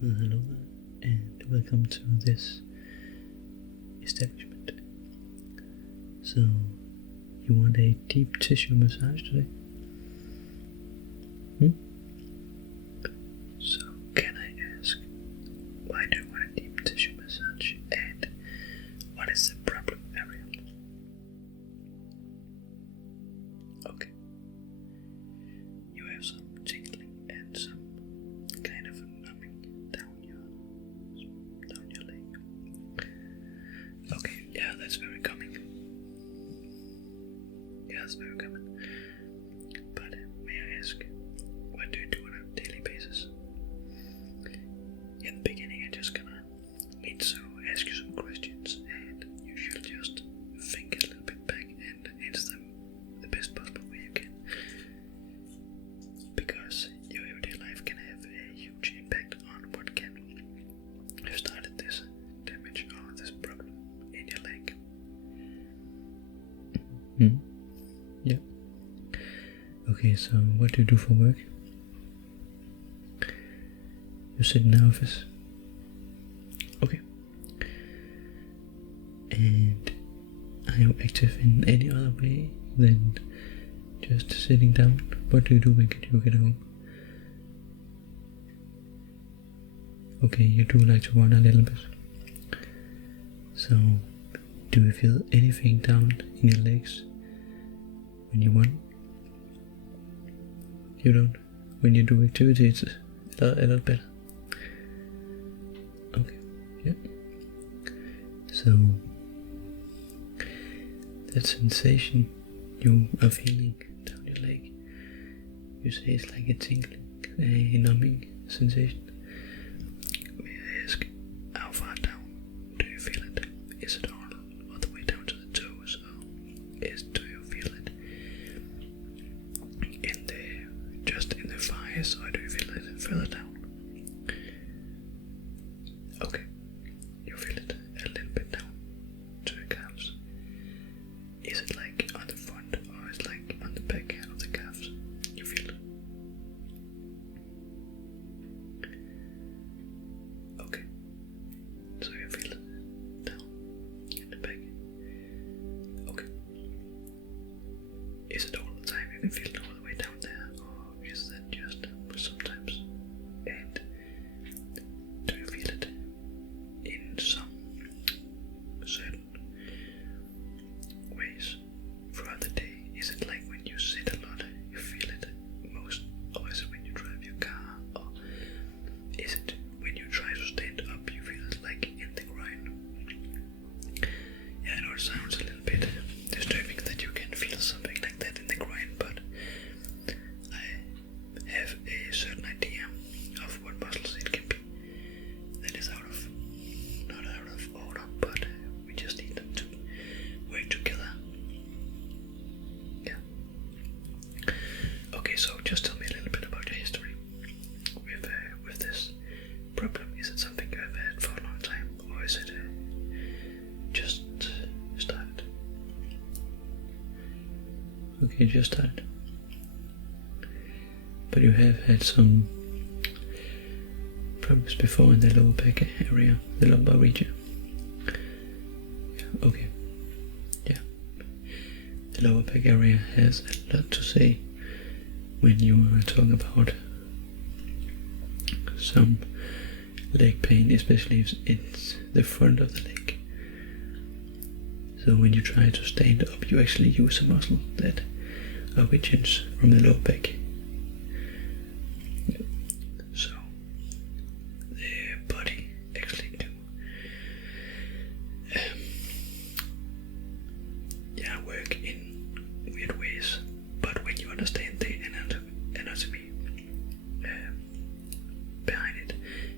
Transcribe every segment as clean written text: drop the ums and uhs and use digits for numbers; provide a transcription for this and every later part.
Hello and welcome to this establishment. So, you want a deep tissue massage today? So, can I ask, why do you want a deep tissue massage and what is the problem area? Okay. You have some tingling and some kind of numbing down your leg. Okay, yeah, that's very common. Yeah, that's very common. But may I ask, what do you do on a daily basis? In the beginning, I'm just gonna need to ask you some questions, and you should just think a little bit back and answer them the best possible way you can. Because your everyday life can have a huge impact on what can have started this damage or this problem in your leg. Yeah. Okay, so what do you do for work? You sit in the office. Okay. And are you active in any other way than just sitting down? What do you do when you get home? Okay, you do like to run a little bit. So, do you feel anything down in your legs when you run? You don't? When you do activities, a lot better. Okay, yeah. So, that sensation you are feeling down your leg, you say it's like a tingling, a numbing sensation. May I ask, how far down do you feel it? Is it all the way down to the toes, or do you feel it just in the thighs, or do you feel it further down? Okay, you feel it a little bit down to your calves. Is it like on the front, or is it like on the back of the calves? You feel it? Okay, so you feel it down in the back. Okay. Is it all the time you can feel it all the way down there, or is that just sometimes? And do you feel it in some certain ways throughout the day? Is it like when you sit a lot, you feel it most, or is it when you drive your car, or is it when you try to stand up, you feel it like in the groin? Yeah, I know it sounds a little bit disturbing that you can feel something like that in the groin, but I have a certain idea of what muscles it can be. That is not out of order, but we just need them to work together. Yeah. Okay, so just tell me a little bit about your history with this problem. Is it something you have had for a long time, or is it just started? Okay, just started. But you have had some problems before in the lower back area, the lumbar region. Yeah, okay. Yeah. The lower back area has a lot to say when you are talking about some leg pain, especially if it's the front of the leg. So when you try to stand up, you actually use a muscle that origins from the lower back. So the body actually do work in weird ways, but when you understand the anatomy behind it,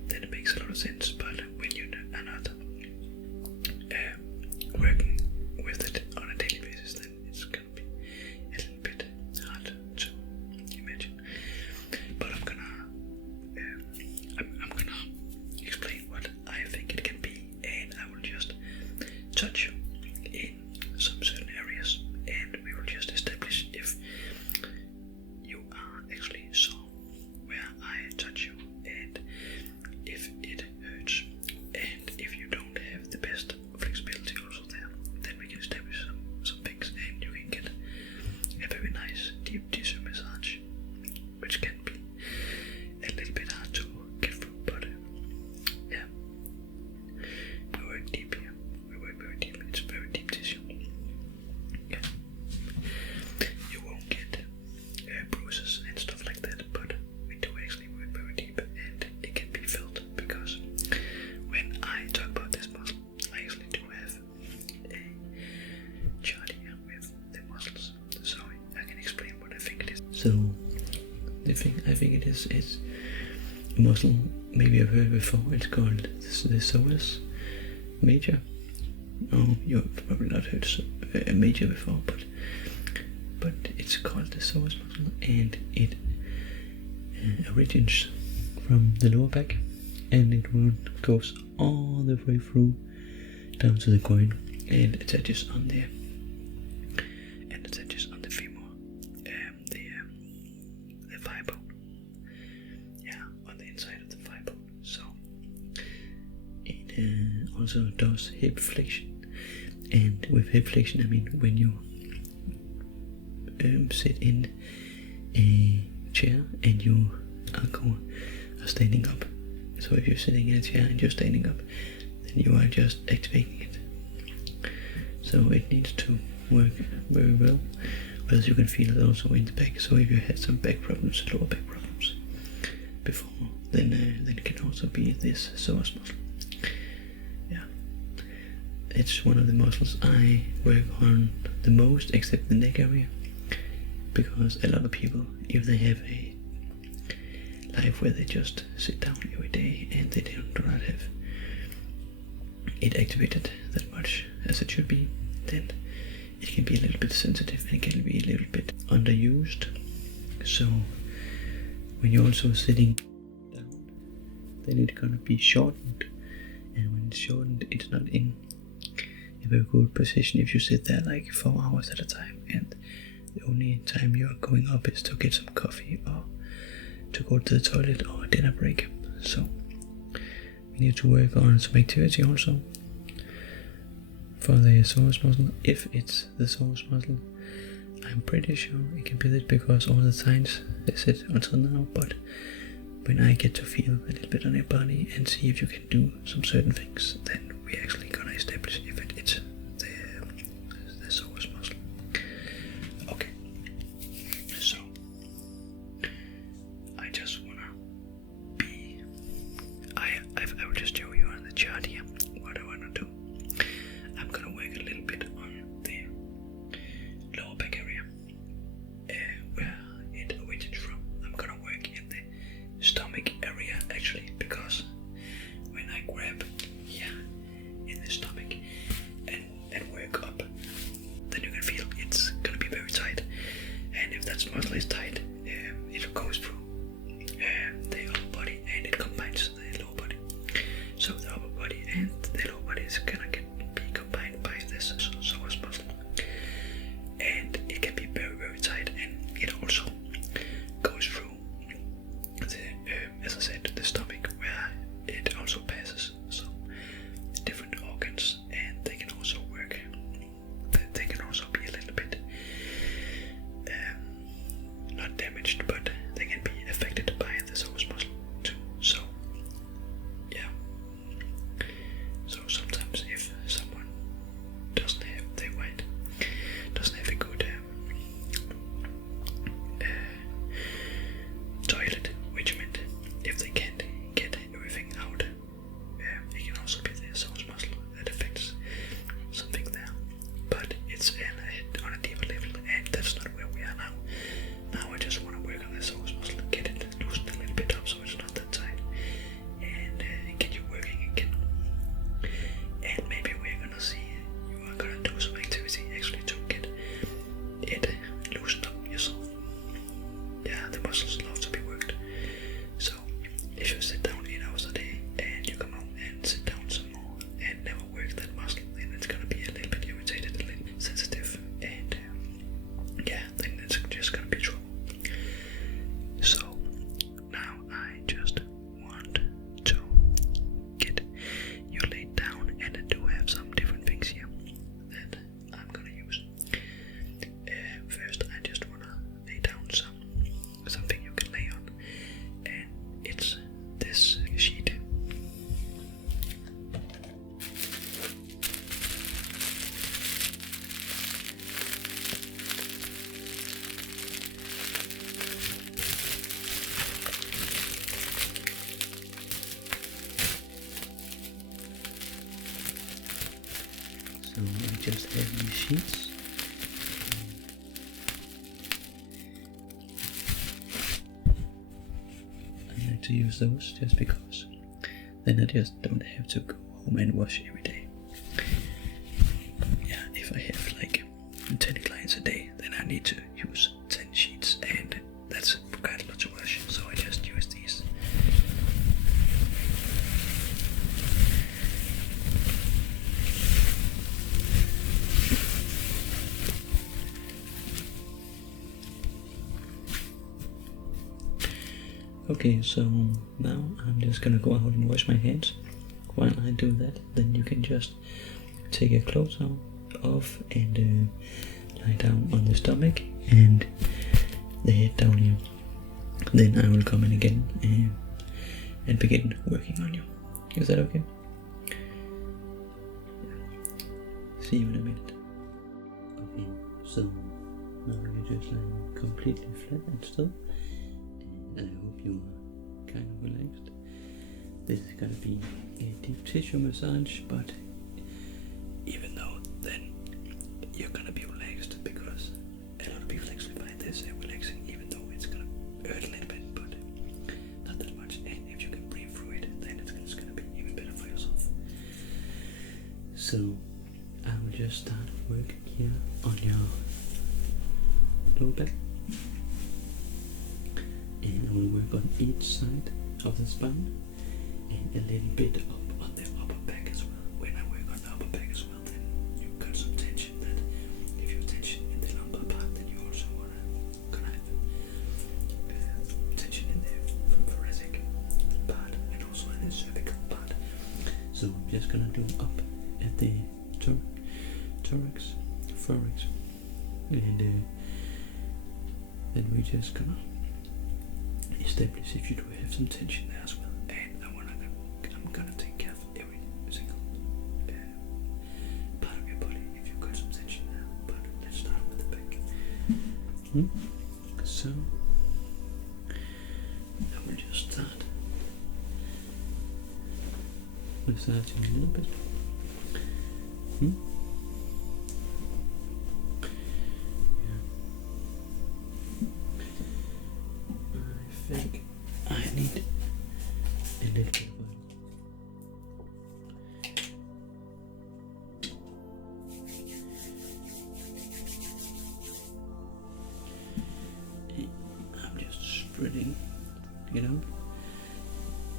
then it makes a lot of sense. But when you are not working with it on a daily basis, then it's gonna be a little bit hard to imagine. But I'm gonna explain what I think it can be, and I will just touch you in some certain areas, and we will just establish if you are actually saw where I touch you, and if it hurts, and if you don't have the best flexibility also there, then we can establish some things, and you can get a very nice deep tissue massage, which can be a little bit hard to get through, but yeah, we work deep here. We work very deep. It's very deep tissue. Yeah, you won't get bruises and stuff like that, but we do actually work very deep, and it can be felt, because when I talk about this muscle, I actually do have a chart here with the muscles, so I can explain what I think it is. So the thing I think it is a muscle maybe I've heard before. It's called the psoas major. No, you've probably not heard a major before, but it's called the psoas muscle, and it originates from the lower back, and it goes all the way through down to the groin, and attaches on there, and attaches on the femur, the thigh bone. Yeah, on the inside of the thigh bone. So it also does hip flexion, and with hip flexion I mean when you sit in a chair and you are standing up. So if you're sitting in a chair and you're standing up, then you are just activating it. So it needs to work very well, or else you can feel it also in the back. So if you had some back problems, lower back problems before, then it can also be this psoas muscle. Yeah, it's one of the muscles I work on the most, except the neck area, because a lot of people, if they have a life where they just sit down every day and they do not have it activated that much as it should be, then it can be a little bit sensitive and it can be a little bit underused. So when you're also sitting down, then it's gonna be shortened, and when it's shortened, it's not in a very good position if you sit there like 4 hours at a time, and the only time you're going up is to get some coffee or to go to the toilet or a dinner break. So we need to work on some activity also for the psoas muscle. If it's the psoas muscle, I'm pretty sure it can be this, because all the signs they said until now, but when I get to feel a little bit on your body and see if you can do some certain things, then we're actually gonna establish if it's the psoas muscle. Okay, so I just wanna be, I will just show you on the chart here what I wanna do. I'm gonna work a little bit on the lower back area, where it originates from. I'm gonna work in the stomach area actually, because when I grab here in the stomach and work up, then you can feel it's gonna be very tight, and if that muscle is tight, it goes through the upper body and it combines the lower body. So the upper body and the lower body is gonna be combined by this psoas muscle, and it can be very, very tight, and it also goes through the, as I said, the stomach, where it also passes some different organs, and they can also work. They can also be a little bit not damaged, but they can be affected by the psoas muscle too. So yeah. So sometimes if someone doesn't have a good to use those just because then I just don't have to go home and wash every day. Yeah, if I have like 10 clients a day, then I need to use 10 sheets, and that's quite a lot to wash, so I just use these. Okay, so now I'm just gonna go out and wash my hands. While I do that, then you can just take your clothes off and lie down on the stomach and the head down here. Then I will come in again and begin working on you. Is that okay? See you in a minute. Okay, so now you're just lying completely flat and still. And I hope you are kind of relaxed. This is gonna be a deep tissue massage, but even though then you're gonna be relaxed, because a lot of people actually find this relaxing, even though it's gonna hurt a little bit, but not that much. And if you can breathe through it, then it's gonna be even better for yourself. So I will just start work here on your lower back. And I will work on each side of the spine and a little bit up on the upper back as well. When I work on the upper back as well, then you got some tension. That if you have tension in the lumbar part, then you also gonna have tension in the thoracic part and also in the cervical part. So I'm just gonna do up at the thorax, and then we're just gonna establish if you do have some tension there as well, and I'm gonna take care of every single part of your body if you've got some tension there. But let's start with the back. So I will just start massaging a little bit. I think I need a little bit of oil. I'm just spreading it out.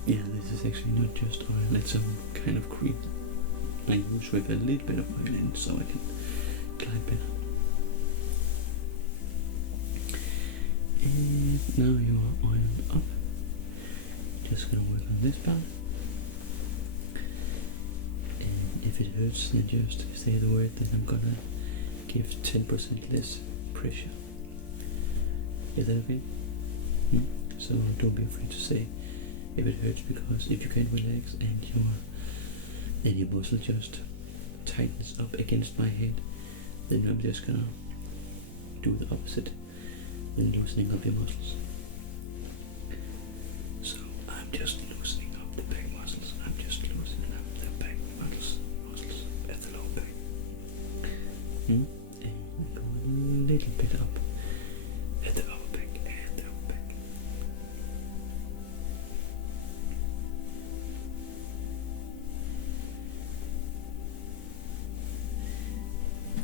Yeah, this is actually not just oil, it's some kind of cream I use with a little bit of oil in so I can glide better. And now you are oiled up. Just gonna work on this part. And if it hurts, then just say the word, then I'm gonna give 10% less pressure. Is that okay? So don't be afraid to say if it hurts, because if you can relax and your muscle just tightens up against my head, then I'm just gonna do the opposite. And loosening up your muscles. So I'm just loosening up the back muscles. I'm just loosening up the back muscles at the lower back. And go a little bit up at the upper back and the upper back.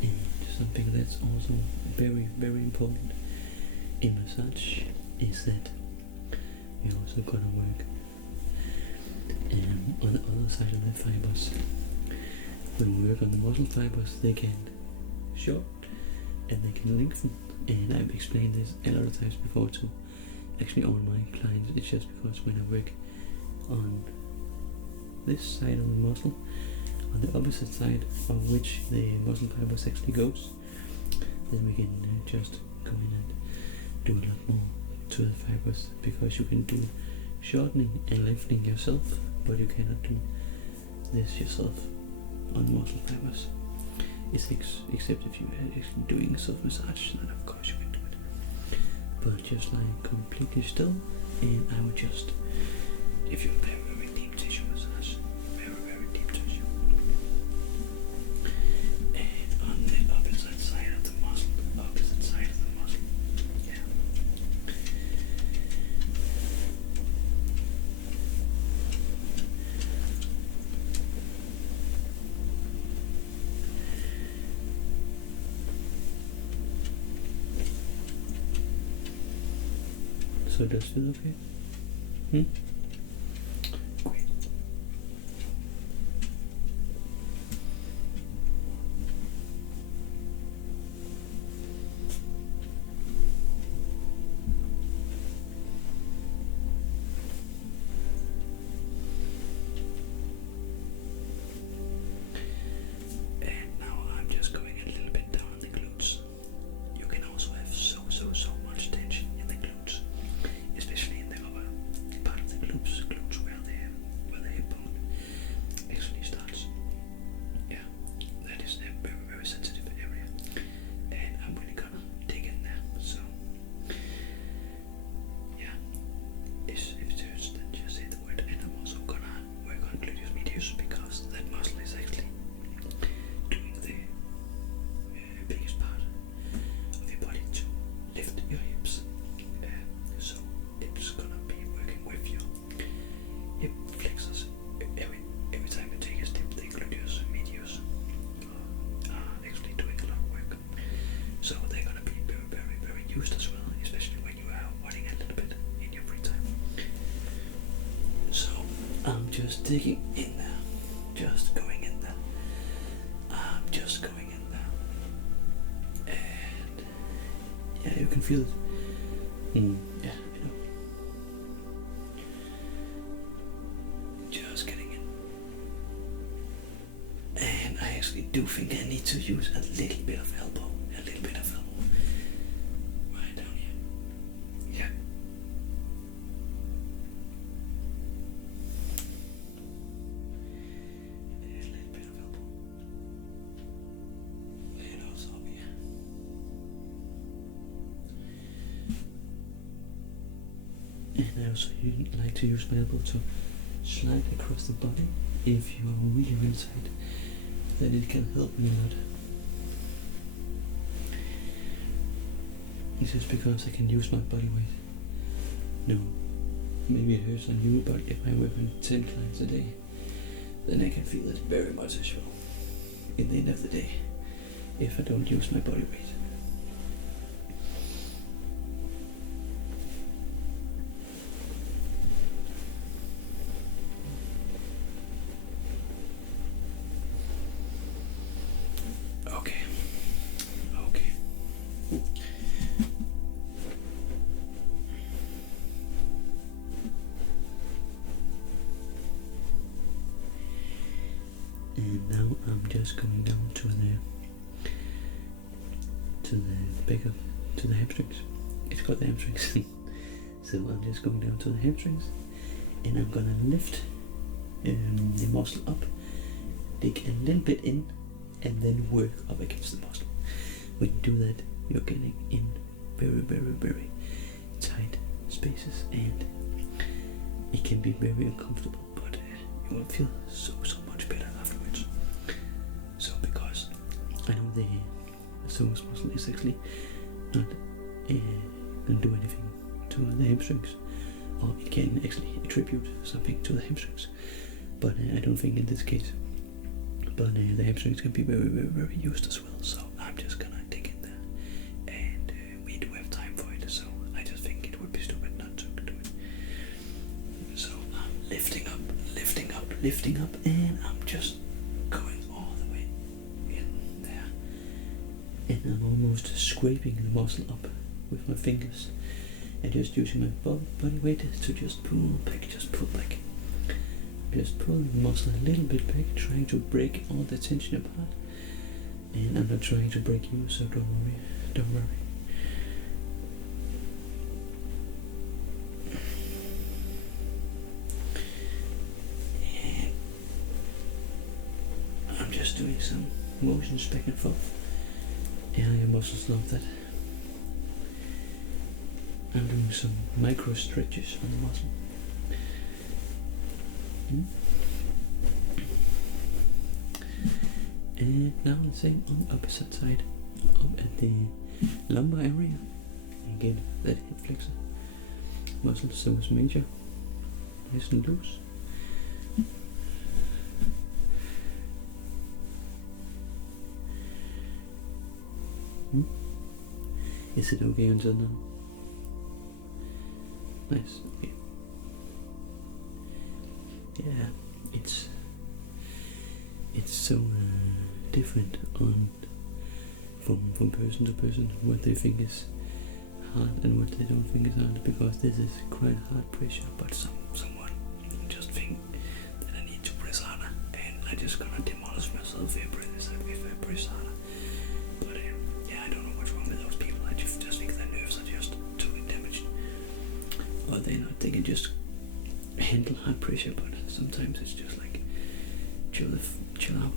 And something that's also very, very important in massage is that we're also gonna work on the other side of the fibers. When we work on the muscle fibers, they can shorten and they can lengthen, and I've explained this a lot of times before to actually all my clients. It's just because when I work on this side of the muscle, on the opposite side of which the muscle fibers actually goes, then we can just go in and do a lot more to the fibers, because you can do shortening and lengthening yourself, but you cannot do this yourself on muscle fibers. Except if you are actually doing self-massage, then of course you can do it. But just lying completely still, and I will just give you a very, very deep tissue massage. Very, very deep tissue. And on the opposite side of the muscle. So does it feel okay? Hmm? Great. And now I'm just going a little bit down on the glutes. You can also have so much tension in the glutes, especially in the upper part of the glutes where the hip bone actually starts. Yeah, that is a very sensitive area, and I'm really gonna dig in there. So yeah, if it hurts, then just say the word. And I'm also gonna work on gluteus medius because that muscle is actually doing the biggest part of your body to lift your hips. So it's gonna be working with your hip flexors. Every time you take a step, the gluteus medius are actually doing a lot of work. So they're gonna be very used as well, especially when you are running a little bit in your free time. So I'm just digging in there, just going in there. I'm just going in there, and yeah, you can feel it. Yeah, you know. Just getting in. And I actually do think I need to use a little bit of elbow. Right down here. Yeah. A little bit of elbow. And also up here. And I also like to use my elbow to slide across the body if you are really tight. Then it can help me a lot. It's just because I can use my body weight. No, maybe it hurts on you, but if I work on 10 clients a day, then I can feel it very much as well. In the end of the day, if I don't use my body weight. Okay. And now I'm just going down to the back of the hamstrings. It's called the hamstrings. So I'm just going down to the hamstrings, and I'm gonna lift the muscle up, dig a little bit in, and then work up against the muscle. When you do that, you're getting in very tight spaces, and it can be very uncomfortable, but you will feel so much better afterwards. So because I know the psoas muscle is actually not gonna do anything to the hamstrings, or it can actually attribute something to the hamstrings, but I don't think in this case. But the hamstrings can be very used as well, so I'm just gonna dig in there, and we do have time for it, so I just think it would be stupid not to do it. So I'm lifting up, and I'm just going all the way in there, and I'm almost scraping the muscle up with my fingers, and just using my body weight to just pull back, just pull the muscle a little bit back, trying to break all the tension apart. And I'm not trying to break you, so don't worry. And I'm just doing some motions back and forth. And your muscles love that. I'm doing some micro stretches on the muscle. And now the same on the opposite side, up at the lumbar area. Again, that hip flexor muscle, psoas major, nice and loose. Is it okay until now? Nice. Okay. Yeah, it's so different from person to person what they think is hard and what they don't think is hard, because this is quite hard pressure, but someone just think that I need to press harder and I just gonna demolish myself if I press harder. But yeah, I don't know what's wrong with those people. I just think their nerves are just totally damaged, or they can just handle hard pressure, but sometimes it's just like chill out.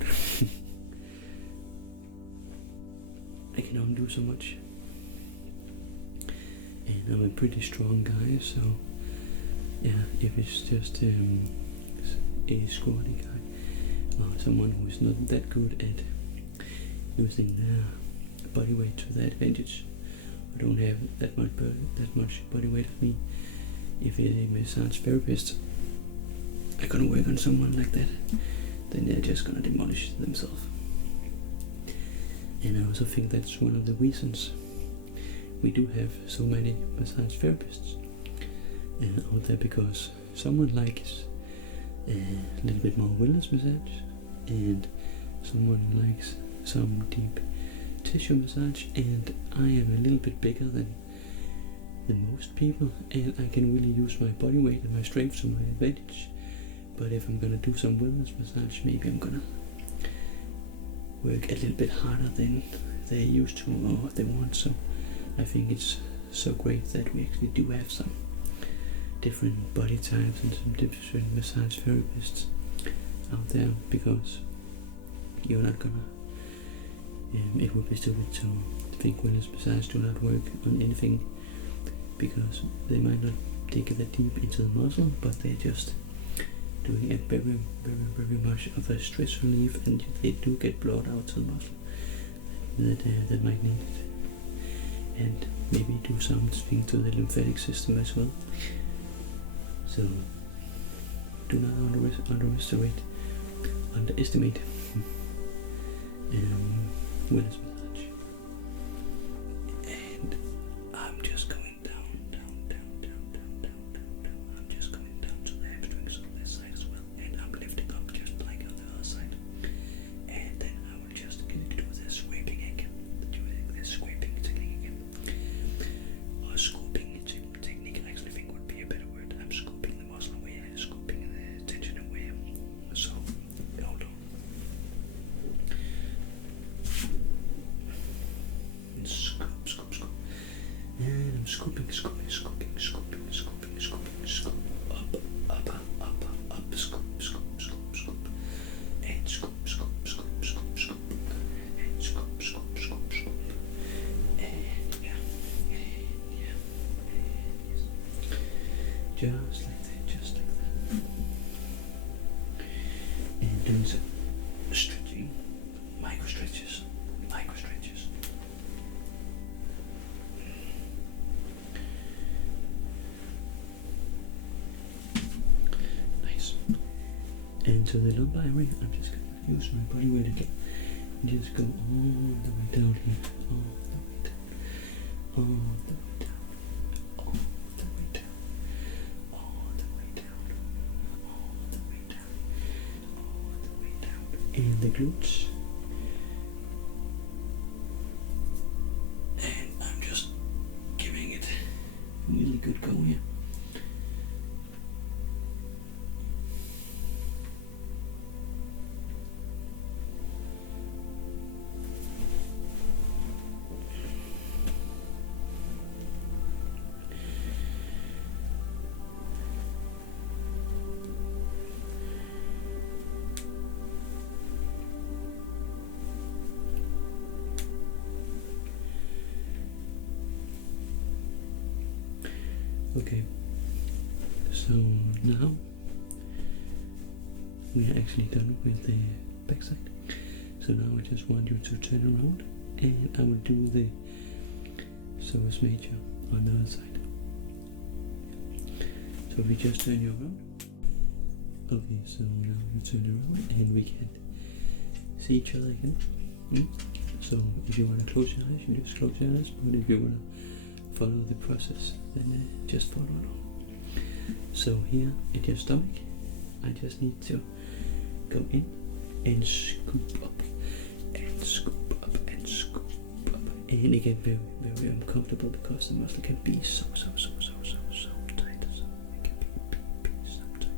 I can only do so much, and I'm a pretty strong guy, so yeah, if it's just a squatty guy or someone who is not that good at using their body weight to their advantage, I don't have that much body weight of me. If it's a massage therapist are gonna work on someone like that, then they're just gonna demolish themselves. And I also think that's one of the reasons we do have so many massage therapists out there, because someone likes a little bit more wellness massage, and someone likes some deep tissue massage, and I am a little bit bigger than most people, and I can really use my body weight and my strength to my advantage. But if I'm gonna do some wellness massage, maybe I'm gonna work a little bit harder than they're used to or they want. So I think it's so great that we actually do have some different body types and some different massage therapists out there, because you're not gonna it would be stupid to think wellness massage do not work on anything, because they might not dig that deep into the muscle, but they're just doing a very much of a stress relief, and they do get blood out to the muscle that might need it, and maybe do something to the lymphatic system as well. So do not underestimate wellness massage. And I'm just going down. I'm just going down to the hamstrings on this side as well, and I'm lifting up just like on the other side. And then I will just do the scraping again, the scraping technique again, or scooping technique. I actually think would be a better word. I'm scooping the muscle away, scooping the tension away. So hold on. Scoop. And I'm scooping. Scoop. Up, scoop. And scoop. And scoop. And yeah. Just like that. And doing some stretching, micro stretches. Nice. And to the lumbar area, I'm just going to use my body weight again. And just go all the way down here. All the way down. And the glutes. And I'm just giving it a really good go here. Okay, so now we are actually done with the backside. So now I just want you to turn around, and I will do the psoas major on the other side. So we just turn you around. Okay, so now you turn around and we can see each other again. So if you want to close your eyes, you just close your eyes, but if you want to follow the process, then just follow along. So here in your stomach, I just need to go in and scoop up and scoop up and scoop up. And it get very, very uncomfortable because the muscle can be so tight. So it can be so tight.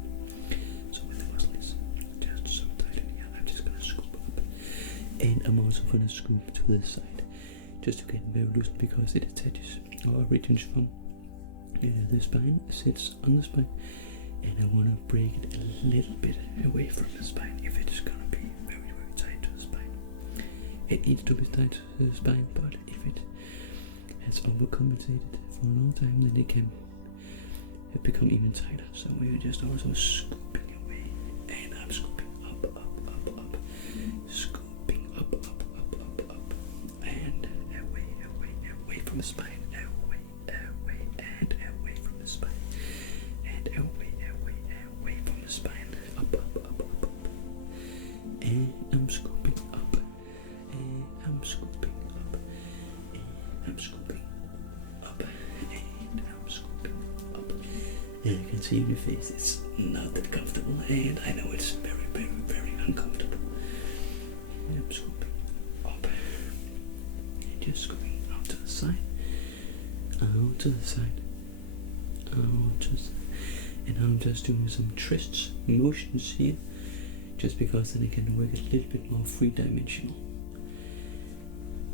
So when the muscle is just so tight, yeah, I'm just gonna scoop up. And I'm also gonna scoop to the side, just to get very loose because it attaches or originates from the spine, sits on the spine, and I want to break it a little bit away from the spine if it is gonna be very, very tight to the spine. It needs to be tight to the spine, but if it has overcompensated for a long time, then it can become even tighter. So we're just also scooping away, and I'm scooping up, scooping up, and away from the spine, away, and away from the spine, and away from the spine, up, and I'm scooping up, and I'm scooping up, and I'm scooping up, and I'm scooping up. And you can see in your face it's not that comfortable, and I know it's very, very, very uncomfortable. And I'm scooping up, and just scooping out to the side, out to the side, out to the side. And I'm just doing some twists motions here, just because then I can work a little bit more three-dimensional.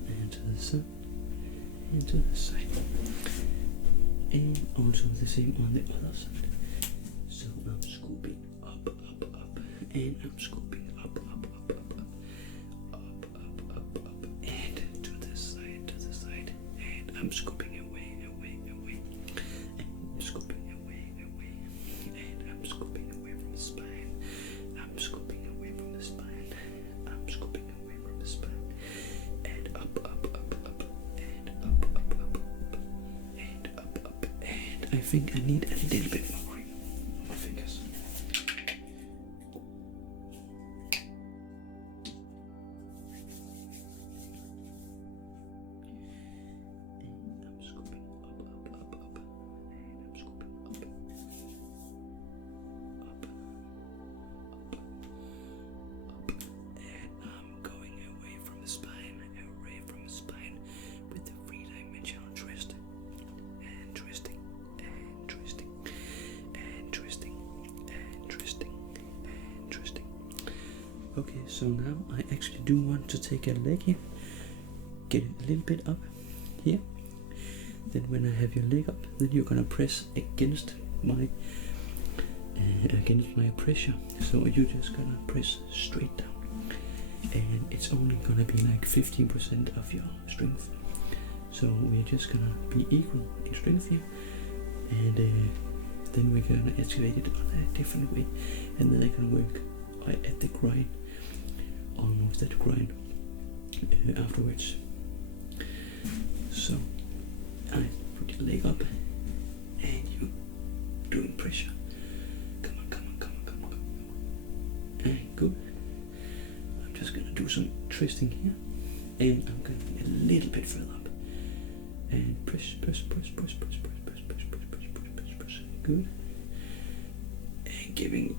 And to the side, and to the side. And also the same on the other side. So I'm scooping up, and I'm scooping up, and to the side, and I'm scooping away, and I'm scooping away, and I'm scooping away from the spine. I'm scooping away from the spine. I'm scooping away from the spine, and up, and up, and I think I need a little bit more cream on my fingers. And I'm scooping up, and I'm scooping up, and I'm going away from the spine, with the three-dimensional twist, and twisting, and twisting, and twisting, and twisting, and twisting. Okay, so now I actually do want to take a leg here, get it a little bit up here. Then when I have your leg up, then you're gonna press against my pressure. So you're just gonna press straight down, and it's only gonna be like 15% of your strength. So we're just gonna be equal in strength here, and then we're gonna activate it on a different way, and then I can work at the grind, almost at the grind afterwards. So I put your leg up, and you doing pressure. Come on. And good. I'm just gonna do some twisting here, and I'm going a little bit further up, and press. Good. And giving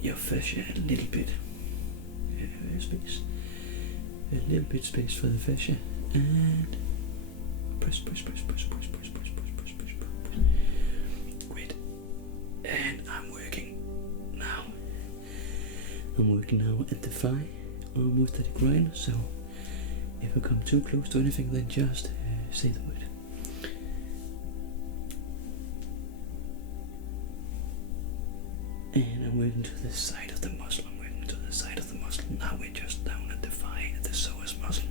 your fascia a little bit space, space for the fascia, and press. Great. And I'm working now at the thigh, almost at the groin. So if I come too close to anything, then just say the word. And I'm working to the side of the muscle. Now we're just down at the thigh, at the psoas muscle.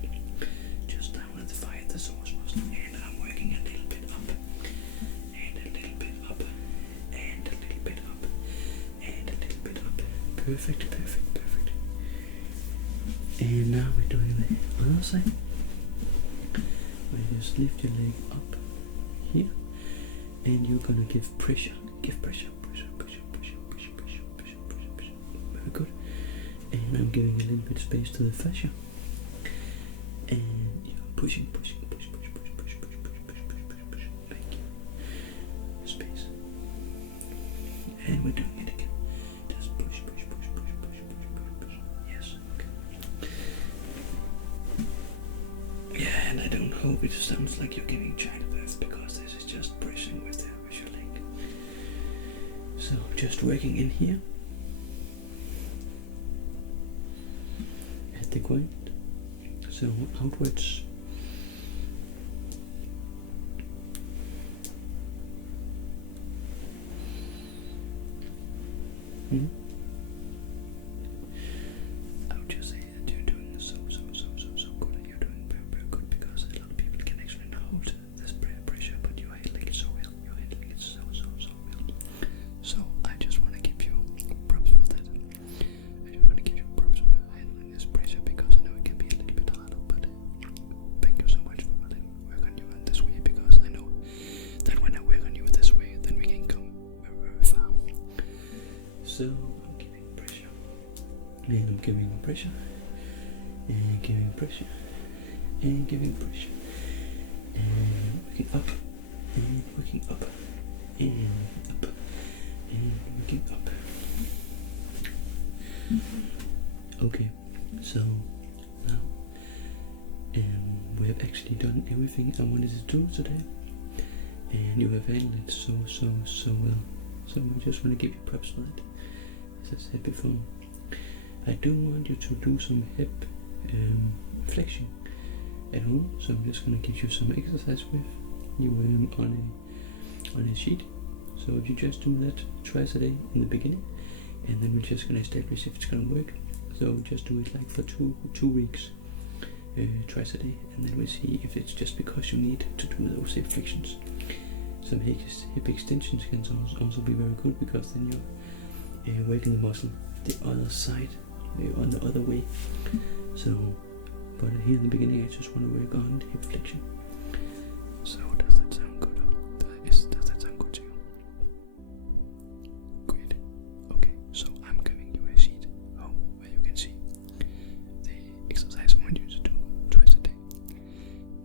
Just down at the thigh, at the psoas muscle. And I'm working a little bit up, and a little bit up, and a little bit up, and a little bit up. Perfect. And now we're doing the other side. We just lift your leg up here, and you're gonna give pressure. Very good. And I'm giving a little bit of space to the fascia, and you're pushing. Thank you. Space. we're doing it again. Just push, push, push, push, push, push, push, push. Yes, okay. Yeah, and I don't hope it sounds like you're giving childbirth, because this is just brushing with your leg. So just working in here at the groin. So outwards. I would just say that you're doing so good, and you're doing very good, because a lot of people can actually not hold this pressure, but you're handling it so well. You're handling it so well. So I just want to give you props for that. I just want to give you props for handling this pressure, because I know it can be a little bit harder, but thank you so much for letting me work on you in this way, because I know that when I work on you this way, then we can come very far. So I'm giving pressure, and I'm giving pressure, and giving pressure, and giving pressure, and working up, and working up, and up, and working up. Okay, so now we have actually done everything I wanted to do today, and you have handled it so well. So I just want to give you props for that. As I said before, I do want you to do some hip flexion at home, so I'm just going to give you some exercise with you on a sheet. So if you just do that twice a day in the beginning, and then we're just going to establish if it's going to work. So just do it like for two weeks, twice a day, and then we'll see if it's just because you need to do those hip flexions. Some hip extensions can also be very good, because then you're working the muscle the other side, on the other way. So, but here in the beginning, I just want to work on hip flexion. So does that sound good? Does that sound good to you? Great. Okay, so I'm giving you a sheet where you can see the exercise I want you to do twice a day.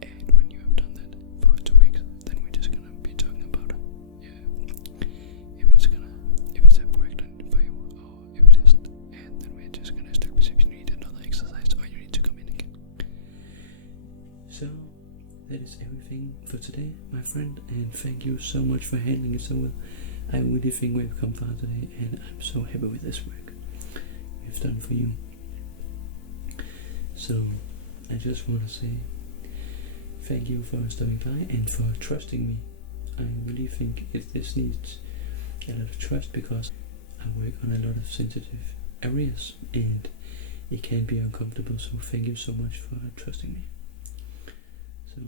And when you have done that for 2 weeks, then we're just gonna be talking about if it's have worked on for you, or if it isn't, and then we're just gonna establish if you need another exercise or you need to come in again. So that is everything for today, my friend, and thank you so much for handling it so well. I really think we've come far today, and I'm so happy with this work we've done for you. So I just want to say thank you for stopping by and for trusting me. I really think this needs a lot of trust, because I work on a lot of sensitive areas and it can be uncomfortable, so thank you so much for trusting me. So